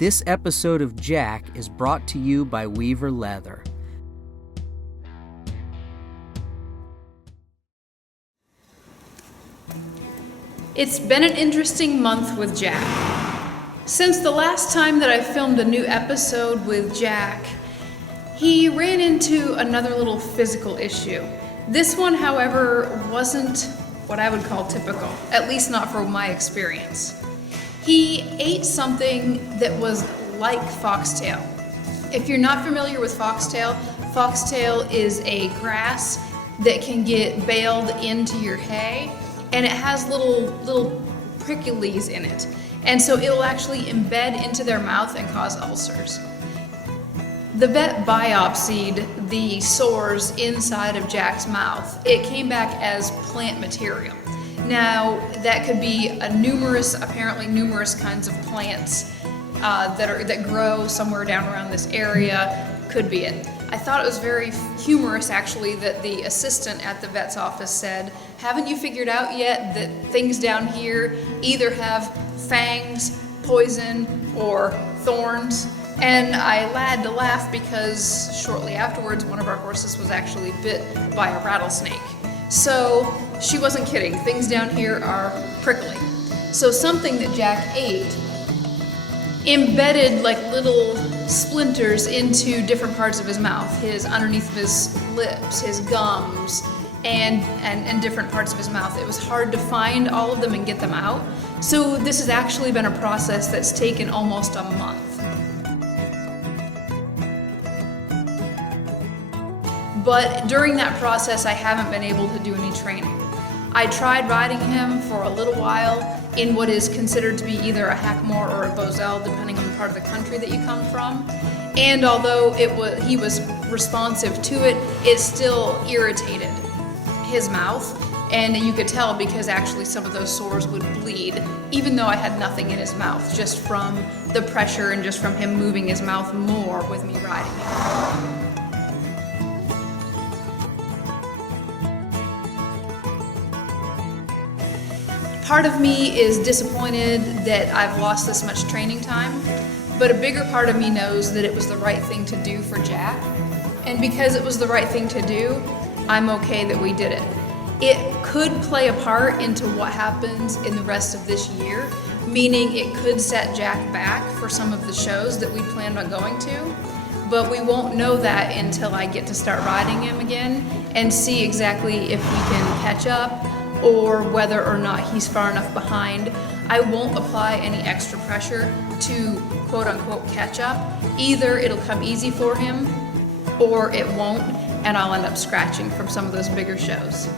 This episode of Jack is brought to you by Weaver Leather. It's been an interesting month with Jack. Since the last time that I filmed a new episode with Jack, he ran into another little physical issue. This one, however, wasn't what I would call typical, at least not from my experience. He ate something that was like foxtail. If you're not familiar with foxtail, foxtail is a grass that can get baled into your hay, and it has little pricklies in it. And so it will actually embed into their mouth and cause ulcers. The vet biopsied the sores inside of Jack's mouth. It came back as plant material. Now, that could be apparently numerous kinds of plants that grow somewhere down around this area. Could be it. I thought it was very humorous, actually, that the assistant at the vet's office said, "Haven't you figured out yet that things down here either have fangs, poison, or thorns?" And I had to laugh because shortly afterwards, one of our horses was actually bit by a rattlesnake. So she wasn't kidding. Things down here are prickly. So something that Jack ate embedded like little splinters into different parts of his mouth, underneath of his lips, his gums, and different parts of his mouth. It was hard to find all of them and get them out. So this has actually been a process that's taken almost a month. But during that process, I haven't been able to do any training. I tried riding him for a little while in what is considered to be either a Hackmore or a Boselle, depending on the part of the country that you come from. And although he was responsive to it, it still irritated his mouth. And you could tell because actually some of those sores would bleed, even though I had nothing in his mouth, just from the pressure and just from him moving his mouth more with me riding him. Part of me is disappointed that I've lost this much training time, but a bigger part of me knows that it was the right thing to do for Jack. And because it was the right thing to do, I'm okay that we did it. It could play a part into what happens in the rest of this year, meaning it could set Jack back for some of the shows that we planned on going to, but we won't know that until I get to start riding him again and see exactly if he can catch up or whether or not he's far enough behind. I won't apply any extra pressure to quote-unquote catch up. Either it'll come easy for him or it won't, and I'll end up scratching from some of those bigger shows.